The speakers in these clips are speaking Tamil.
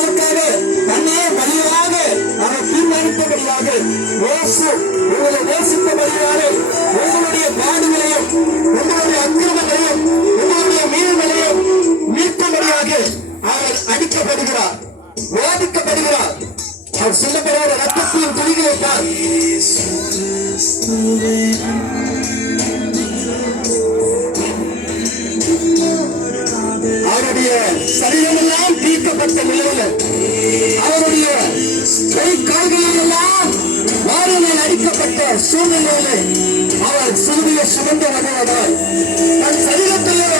உங்களுக்காக தன்னையே பலியாக அவர் தீர்மானித்தபடியாக இயேசு உங்களை நேசித்தபடியாக உங்களுடைய பாடுகளையும் உங்களுடைய அக்கிரமங்களையும் உங்களுடைய மீறுகளையும் மீட்கும்படியாக அவர் அடிக்கப்படுகிறார், வாதிக்கப்படுகிறார். அவர் சொல்லப்படுகிற ரத்தத்தின் துளிகளை பார். அவருடைய சரீரமெல்லாம் தீர்க்கப்பட்ட நிலையில அவருடைய கை கால்களெல்லாம் வாரியில் அடிக்கப்பட்ட சூழ்நிலையில அவர் சிலுவையை சுமந்து வருவதால் தன் சரீரத்திலே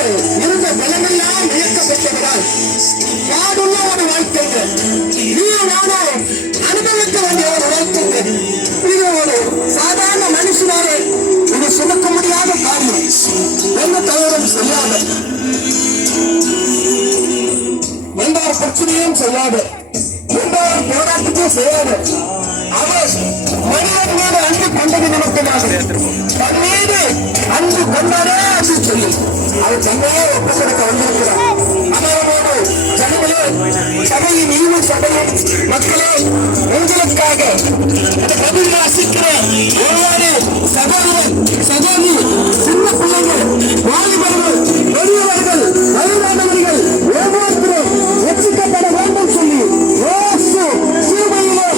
இருந்த பலமெல்லாம் இயக்கப்பட்டவரால் பாடுள்ள ஒரு வாழ்க்கைங்க நானும் அனுபவிக்க வேண்டிய ஒரு வாழ்க்கைங்க. இது ஒரு சாதாரண மனுஷனால இது சுமக்க முடியாத காரியம். எந்த தவறும் செய்யாத, எந்த ஒரு பிரச்சனையும் செய்யாத, எந்த ஒரு போராட்டத்தையும் செய்யாத அவர் மனிதன் மீது அன்பு கொண்டது நிமித்தமாக தன் மீது அன்பு கொண்டாரே என்று சொல்லி அவர் தன்னையே ஒப்புக்கொடுக்க வந்திருக்கிறார். அவரோடு ஜனங்களே, சபையின் ஈவு சபையின் மக்களே, உங்களுக்காக அந்த பதில் வாசிக்கிற ஒவ்வொரு சகோதரன் சகோதரி, சின்ன பிள்ளைகள், வாலிபர்கள், பெரியவர்கள், வயதானவர்கள் ஒவ்வொருத்தரும் ரட்சிக்கப்பட வேண்டும் சொல்லி இயேசு சிலுவையிலே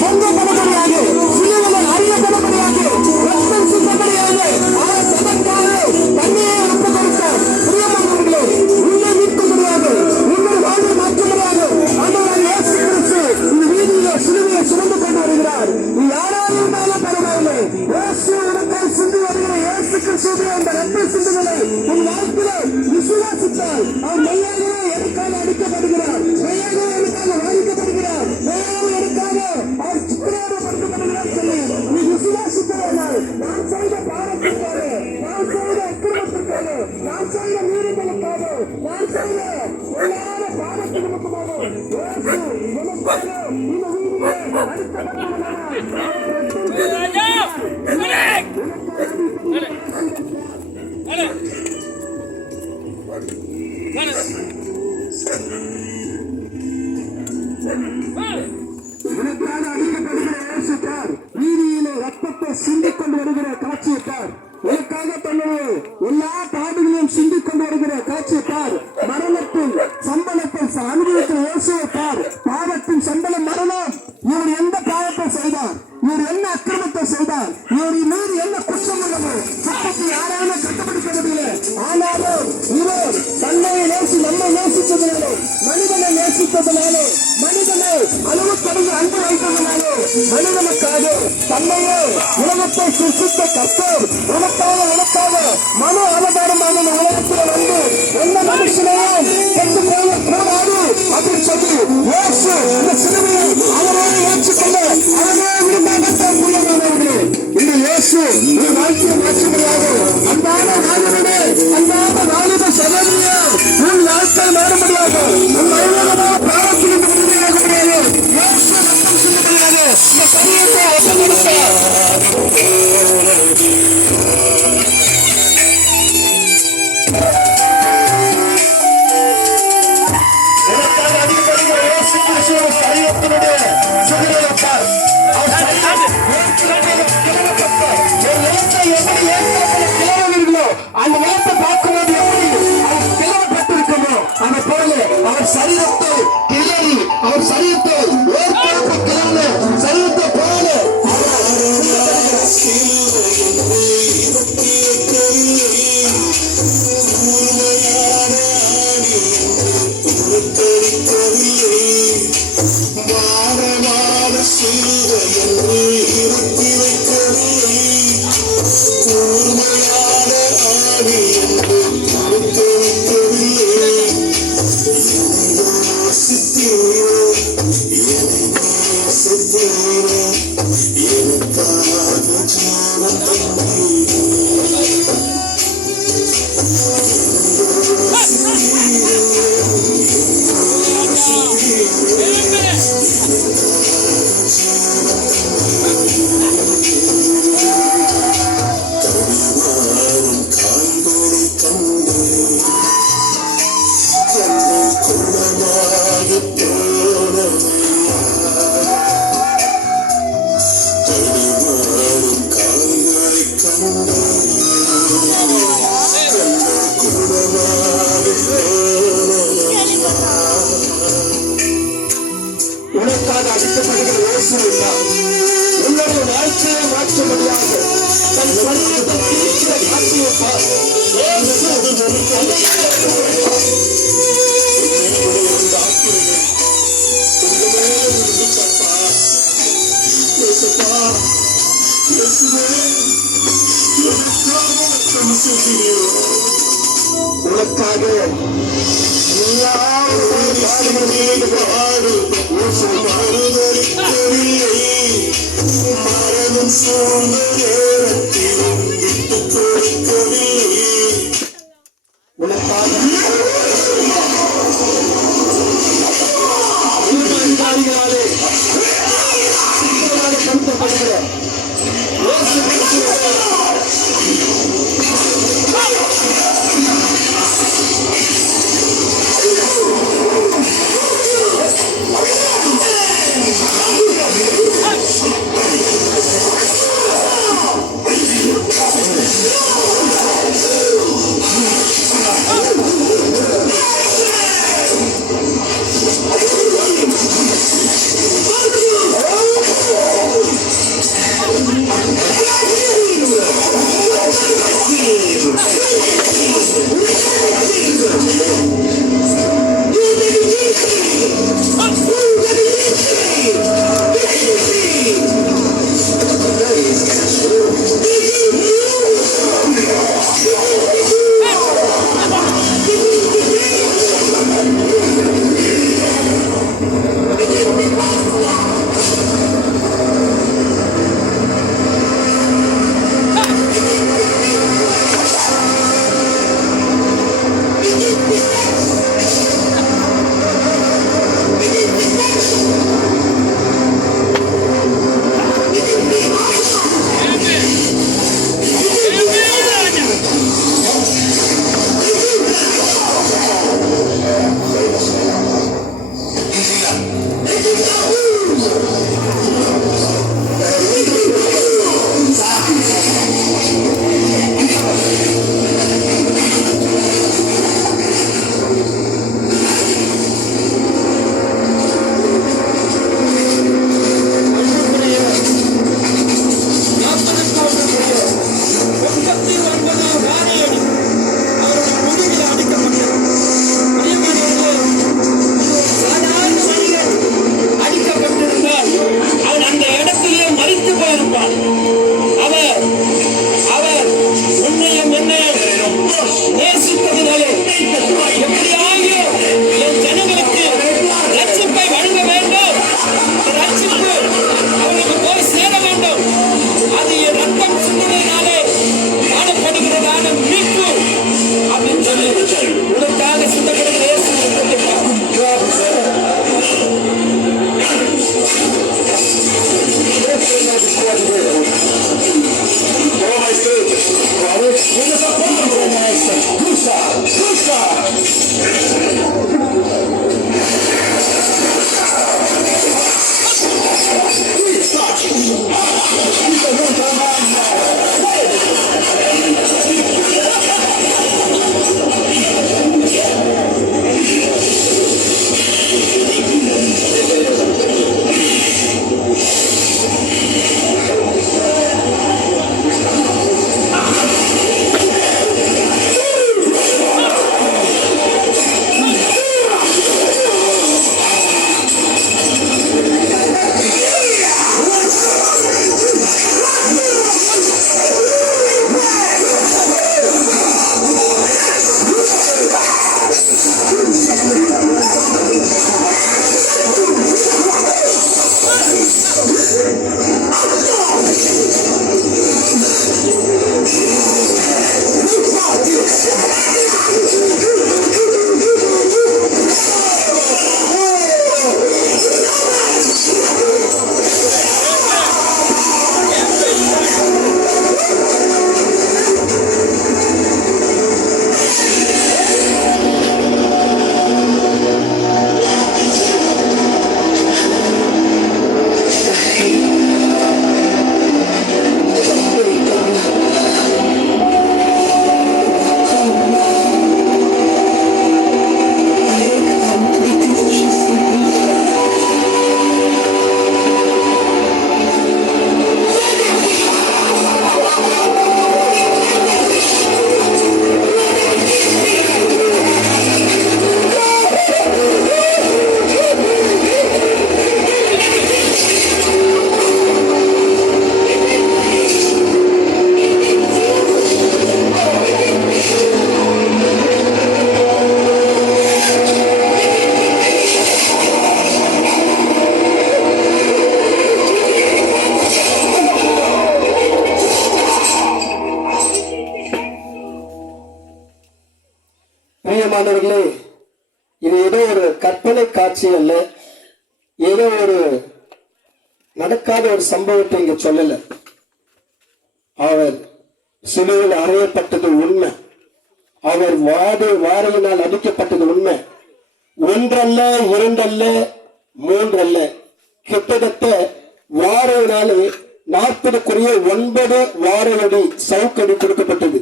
தொங்கப்படும்படியாக, சிலுவையிலே அறியப்படும்படியாக, ரத்தம் சிந்தப்படியாக அவர் தனக்காக தன்னையே ஒப்புக் கொடுத்தார். பிரியமானவர்களே, உன்னை மீட்கும்படியாக, உங்கள் வாழ்வை மாற்றும்படியாக ஆண்டவராகிய இயேசு கிறிஸ்து இந்த வீதியிலே சிலுவையை சுமந்து கொண்டு வருகிறார். நீ யாராக இருந்தாலும் பரவாயில்லை, இயேசு உனக்காய் சிந்தி வருகிற இயேசு கிறிஸ்துவின் அந்த ரத்த சிந்துகளை உன் வாழ்க்கையிலே விசுவாசித்தால் அவர் மெய்யாகவே எனக்காக அடிக்கப்படுகிறார், மெய்யாகவே எனக்காக வாதிக்கப்படுகிறார், மெய்யாகவே எனக்காக அவர் சித்திரவதைப்படுத்தப்படுகிறார் சொல்லி நீ விசுவாசித்தால் நான் செய்த பாவத்திற்காக, நான் செய்த அக்கிரமத்திற்காக, நான் செய்த மீறுதலுக்காக, நான் செய்த எல்லார பாவத்திற்கு நிமித்தமாக இயேசு எனக்காக இந்த வீதியிலே எனக்காக அடிக்கப்படுகிற இயேசுக்கார் வீதியிலே ரத்தத்தை சிந்திக் கொண்டு வருகிற காட்சியைப்பார். எனக்காக தன்னுடைய எல்லா பாடுகளையும் சிந்திக் கொண்டு வருகிற காட்சியைப்பார். மரணத்தின் சம்பளத்தை அனுபவிக்கிற இயேசுவைப்பார். பாவத்தின் சம்பளம் மரணம். இவர் எந்த பாவத்தை செய்தார், இவர் என்ன அக்கிரமத்தை செய்தார், இவர் மீது என்ன குற்றம் உள்ளது, சட்டத்தை யாரான கண்டுபிடிப்பதில்லை. ஆனாலும் இவர் தன்னை நம்மை நேசித்ததினாலே, மனிதனை நேசித்ததினாலே, மனிதனை அளவுக்கடந்து அன்பு வைத்ததினாலே, மனிதனுக்காக தன்னையே உலகத்தை சிருஷ்டித்த கர்த்தர் உனக்காக மனு அவதாரமான உலகத்தில் வந்து எந்த மனுஷனையும் கெட்டு போக கூடாது அப்படின்னு சொல்லி இயேசு இந்த சிலுவையை அவரோடு ஏற்றுக்கொண்டு அவரே விரும்பாகத்தான் புரியமானவர்களே. இந்த இயேசு இந்த வாழ்க்கையை மாற்ற முடியாது. அன்பான வாலிபனே, அன்பான வாலிப சகோதரியே, உன் வாழ்க்கை மாற முடியாது. உன் மனிதனான பாவத்திலிருந்து விடுதலையாக முடியாது. இயேசு ரத்தம் சிந்த முடியாது. இந்த சரீரத்தை ஒப்புக்கொடுக்க அந்த நேரத்தை பார்க்கும்போது எப்படி அவர் கிளறப்பட்டிருக்கமோ அந்த போல அவர் சரீரத்தை கிளறி, அவர் சரீரத்தை ஏற்காப்பு கிளர்ந்து சரீரத்தை போல இயேசுவினால் உன்னுடைய வாழ்க்கையை மாற்ற முடியாது. தன் சரீரத்தை தீர்க்கிற காட்டியிருப்பார். இயேசு உனக்காக மரணம் சூழ்ந்த நேரத்திலும் விட்டு கொடுக்கவில்லை. உனக்காக அதிகாரிகளாலே படுத்தப்படுகிற இயேசு கிறிஸ்துவை பிரியமானவர்களே, இது ஏதோ ஒரு கற்பனை காட்சி அல்ல, ஏதோ ஒரு நடக்காத ஒரு சம்பவத்தை இங்க சொல்லல. அவர் சிலுவையில் அறையப்பட்டது உண்மை. அவர் வாரையினால் அடிக்கப்பட்டது உண்மை. ஒன்றல்ல, இரண்டல்ல, மூன்றல்ல, கிட்டத்தட்ட வாரையினாலே 40 வாரையடி சவுக்கடி கொடுக்கப்பட்டது.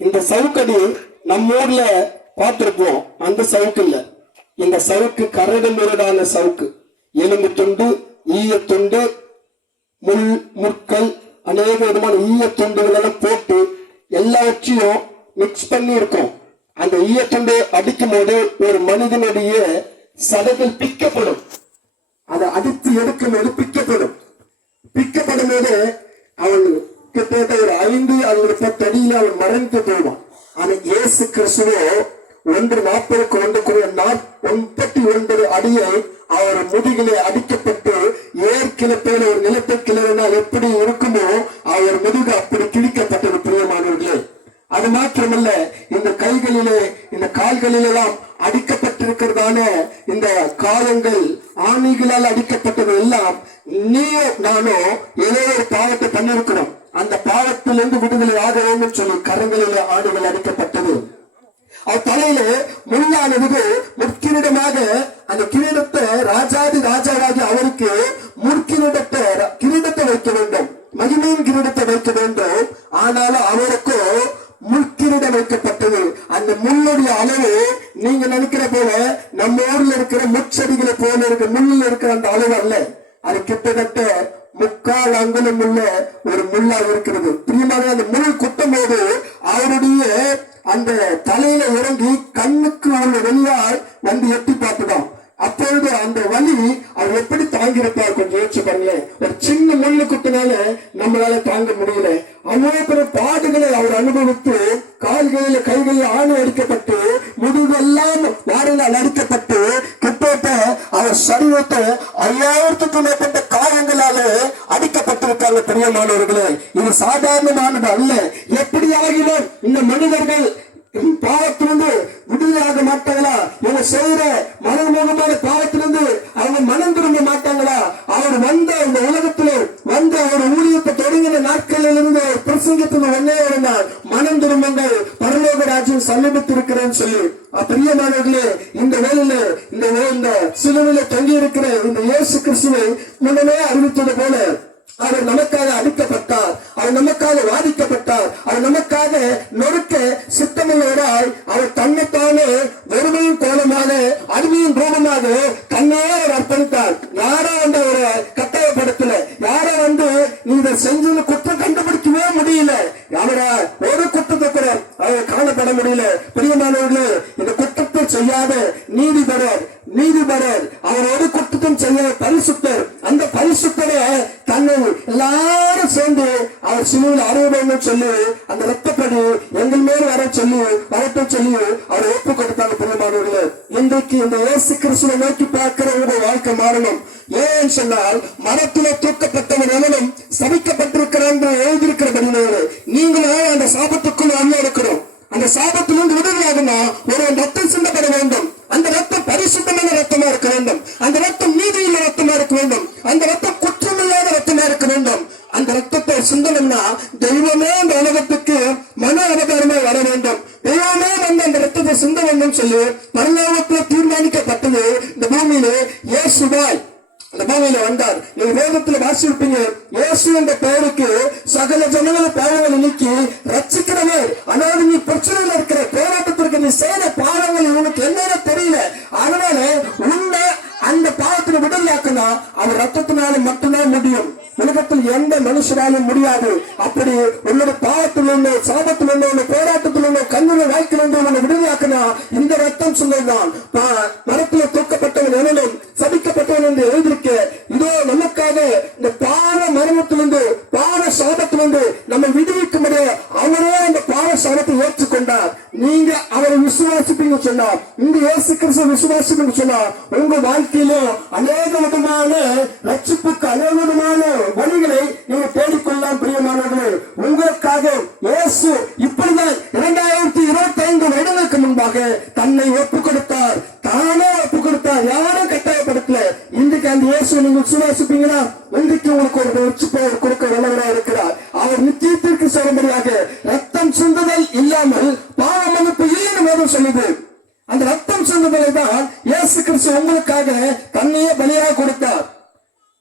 இந்த சவுக்கடி நம்ம ஊர்ல பார்த்திருப்போம், அந்த சவுக்கு இல்ல. இந்த சவுக்கு கரடு முரடான சவுக்கு, எலும்பு துண்டு, ஈய துண்டு, முற்கள், அநேக விதமான ஈய துண்டுகள் எல்லாம் போட்டு எல்லாவற்றையும் மிக்ஸ் பண்ணி இருக்கும். அந்த ஈய துண்டு அடிக்கும் போது ஒரு மனிதனுடைய சதைகள் பிக்கப்படும். அதை அடித்து எடுக்கும் போது பிக்கப்படும் போது அவன் கிட்டத்தட்ட ஒரு 5 அல்லது 10 அடியில அவன் மறைந்து போவான். ஆனா இயேசு கிறிஸ்துவோ 1:40 அடியை அவர் முதுகிலே அடிக்கப்பட்டு ஏற்கிழப்பையில ஒரு நிலத்தை கிளறினால் எப்படி இருக்குமோ அவர் முதுகு அப்படி கிழிக்கப்பட்டது. பிரியமானவர்களே, அது மாத்திரமல்ல, இந்த கைகளிலே இந்த கால்களிலெல்லாம் அடிக்கப்பட்டிருக்கிறதான இந்த காயங்கள், ஆணிகளால் அடிக்கப்பட்டது எல்லாம் நீயோ நானோ ஏதோ ஒரு பாவத்தை பண்ணிருக்கிறோம், அந்த பாவத்திலிருந்து விடுதலை ஆக வேண்டும் சொல்லி கரங்களிலே ஆணிகள் அடிக்கப்பட்டது. அவர் தலையில முள்ளானது முற்கிரீடமாக, அந்த கிரீடத்தை ராஜாவாகி அவருக்கு கிரீடத்தை வைக்க வேண்டும், மகிமையின் கிரீடத்தை வைக்க வேண்டும். ஆனாலும் அவருக்கு முள்கிரீடம் வைக்கப்பட்டது. அந்த முள்ளுடைய அளவு நீங்க நினைக்கிற போல நம்ம ஊர்ல இருக்கிற முச்செடிகளை போல இருக்கிற முள்ளில் இருக்கிற அந்த அளவு அல்ல. அது கிட்டத்தட்ட 3/4 அங்குலம் உள்ள ஒரு முள்ளாக இருக்கிறது. பிரியமாக அந்த முள் குட்டும் போது அவருடைய அந்த தலையில இறங்கி கண்ணுக்கு உள்ள வெளியால் வந்து எட்டி பார்த்துதான். அப்பொழுது அந்த வலி அவர் எப்படி தாங்கியிருப்பார் கொஞ்சம் யோசிச்சு பாருங்களேன். ஒரு சின்ன முள்ளு குட்டினால நம்மளால தாங்க முடியல. அவ்வளவு பாடுகளை அவர் அனுபவித்து கால்களில கைகளில் ஆணி அடிக்கப்பட்டு முதுகெல்லாம் வாரினால் அடிக்கப்பட்டு கிட்டத்தட்ட அவர் சரீரத்தை 5000க்கும் மேற்பட்ட காயங்களால அடிக்கப்பட்டிருக்காங்க. பிரியமானவர்களே, இது சாதாரணமானது அல்ல. எப்படி ஆகிலும் இந்த மனிதர்கள் பாவத்திலிருந்து விடுதலையாக மாட்டாங்களா? இவங்க செய்யற மனமுகமான பாவத்திலிருந்து அவங்க மனம் திரும்ப மாட்டாங்களா? அவர் வந்த இந்த உலகத்திலே வந்த ஒரு ஊழியத்தை தொடங்கின நாட்களில் இருந்து பிரசங்கத்தில் ஒன்னே இருந்தால் மனம் திரும்பங்கள், பரலோக ராஜ்யம் சமீபத்திருக்கிறேன்னு சொல்லி. பிரியமானவர்களே, இந்த வேலையில இந்த சிலுவையில தங்கி இருக்கிற இந்த இயேசு கிறிஸ்துவை முன்னமே அறிவித்தது போல அவர் நமக்காக அடிக்கப்பட்டார், அவர் நமக்காக வாதிக்கப்பட்டார், அவர் நமக்காக நொறுக்க சித்தமுள்ளவராய் அவர் தன்னைத்தானே வெறுமையும் கோலமாக அடிமையும் ரூபமாக தன்னையே அவர் அர்ப்பணித்தார். யாரோ வந்து அவரை கட்டாயப்படுத்தல, யாரோ வந்து நீ இதை செஞ்சு குற்றம் கண்டுபிடிக்கவே முடியல, அவரை ஒரு குற்றத்தை கூட அவர் காணப்பட முடியல. பிரியமானவர்களே, இந்த குற்றத்தை செய்யாத நீதிபரர் அவர் ஒரு குற்றத்தும் செய்ய பரிசுத்தர். அந்த பரிசுத்தரை தன்னை எல்லாரும் சேர்ந்து அவர் சிலுவையில் அறையணும் சொல்லி அந்த ரத்தப்படி எங்கள் மேல் வரட்டும் சொல்லி அவர் ஒப்பு கொடுத்தாங்க. பிரியமானவர்களே, இன்றைக்கு இந்த இயேசு கிறிஸ்துவை நோக்கி பார்க்கிற உங்களுடைய வாழ்க்கை மாறணும். ஏன் சொன்னால் மரத்திலே தூக்கப்பட்டவன் எவனும் சபிக்கப்பட்டிருக்கிறான் என்று எழுதியிருக்கிறபடினாலே நீங்களும் அந்த சாபத்துக்குள் அல்ல இருக்கிறோம். அந்த சாபத்திலிருந்து விடுதலையாகுமா ஒரு ரத்தம் சிந்தப்பட வேண்டும். அந்த ரத்தம் பரிசுத்தமான ரத்தமா இருக்க வேண்டும். அந்த ரத்தம் நீதியுள்ள ரத்தமா இருக்க வேண்டும். அந்த ரத்தம் குற்றமில்லாத ரத்தமா இருக்க வேண்டும். அந்த ரத்தத்தை சிந்தனம்னா தெய்வமே அந்த உலகத்துக்கு மன அவதாரமா வர வேண்டும். தெய்வமே வந்து அந்த ரத்தத்தை சிந்த வேண்டும் சொல்லி பரலோகத்தில் தீர்மானிக்கப்பட்டது. இந்த பூமியிலே இயேசுவாய் அந்த பூமியில வந்தார். நீங்க வேதத்துல வாசிப்பீங்க, இயேசு என்ற பெயருக்கு சகல ஜனங்கள பாவங்களை நீக்கி ரட்சிக்கிறவர். அதாவது நீ பிரச்சனையில இருக்கிற போராட்டத்திற்கு நீ செய்த பாவங்கள் உனக்கு என்னன்னு தெரியல, அதனால உன்னை அந்த பாவத்துல விடுதலையாக்கணும். அவர் ரத்தத்தினால மட்டும்தான் முடியும். உலகத்தில் எந்த மனுஷனாலும் முடியாது. அப்படி உன்னோட பாவத்தில் உள்ள சாபத்தில் உள்ள போராட்டத்தில் உள்ள கண்ணுடைய வாழ்க்கையில் உன்னை விடுதலையாக்கணும். இந்த ரத்தம் சொன்னதுதான். மரத்தில் தூக்கப்பட்டவன் எவனும் சபிக்கப்பட்டவன் என்று எழுதியிருக்க. இதோ நமக்காக இந்த பாவ மரணத்திலிருந்து பாவ சாபத்திலிருந்து நம்ம விடுவிக்க முடியாது. அவரே அந்த பாவ சாபத்தை ஏற்றுக்கொண்டார். நீங்க அவரை விசுவாசிப்பீங்க சொன்னார். இந்த இயேசு கிறிஸ்துவை விசுவாசிப்பீங்க சொன்னார். உங்க வாழ்க்கையிலும் அநேக விதமான ரட்சிப்புக்கு அநேக விதமான வழிகளை நீங்க தேடிக்கொள்ளலாம். பிரியமானவர்களே, உங்களுக்காக இயேசு இப்படிதான் 2025 வருடங்களுக்கு முன்பாக தன் தன்னை ஒப்பு கொடுத்தார், தானே ஒப்பு கொடுத்தார், யாரும் கட்டாயப்படுத்தல. இன்றைக்கு அந்த இயேசு நீங்கள் சுவாசிப்பீங்களா? இன்றைக்கு உங்களுக்கு ஒரு உச்சிப்பெயர் கொடுக்க வல்லவராக இருக்கிறார். அவர் நித்தியத்திற்கு செல்லும்படியாக ரத்தம் சிந்துதல் இல்லாமல் பாவ மன்னிப்பு இல்லைன்னு வேதம் சொல்லுது. அந்த ரத்தம் சிந்துதலை தான் இயேசு கிறிஸ்து உங்களுக்காக தன்னையே பலியாக கொடுத்தார்.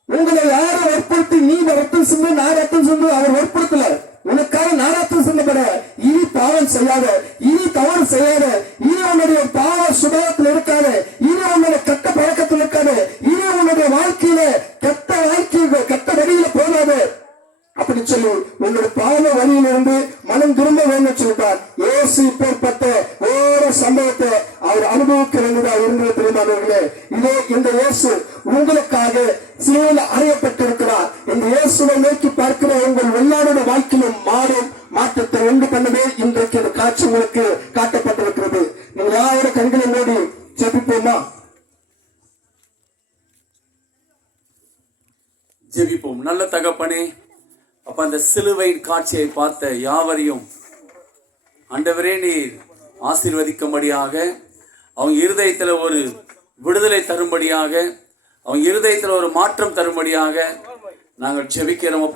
உங்களை யாரும் வற்புறுத்தி நீ ரத்தம் சிந்து நான் ரத்தம் சிந்து அவர் வற்புறுத்தல. உனக்காக நான் ரத்தம் சிந்தப்பட, இனி பாவம் செய்யாத, இனி தவறு செய்யாத, இனி உன்னுடைய பாவ சுபாவத்தில் இருக்காத, இனி உன்னுடைய கெட்ட பழக்கத்தில் இருக்காத, இனி உன்னுடைய வாழ்க்கையில கெட்ட வழியில போகாத அப்படி சொல்லி உங்களுடைய பாவ வழியிலிருந்து மனம் திரும்ப வேண்டும் சொல்லிட்டார். இயேசு இப்பேற்பட்ட ஒரு சம்பவத்தை அவர் அனுபவிக்க வேண்டியதாக இருந்தது தெரியுமானவர்களே. இதே இந்த இயேசு உங்களுக்காக சிலுவையில் அறையப்பட்டிருக்கிறார். இந்த இயேசுவை நோக்கி பார்க்கிற உங்கள் எல்லாருடைய வாழ்க்கையிலும் மாறும் மாற்றத்தை உண்டு பண்ணவே இன்றைக்கு இந்த காட்சி உங்களுக்கு காட்டப்பட்டிருக்கிறது. நீங்கள் யாரோட கண்களை மூடி ஜெபிப்போமா? ஜெபிப்போம். நல்ல தகப்பனே, அப்ப அந்த சிலுவையின் காட்சியை பார்த்த யாவரையும் ஆண்டவரே நீர் ஆசீர்வதிக்கும்படியாக, அவங்க இருதயத்துல ஒரு விடுதலை தரும்படியாக, அவங்க இருதயத்துல ஒரு மாற்றம் தரும்படியாக நாங்கள் ஜெபிக்கிறோம்.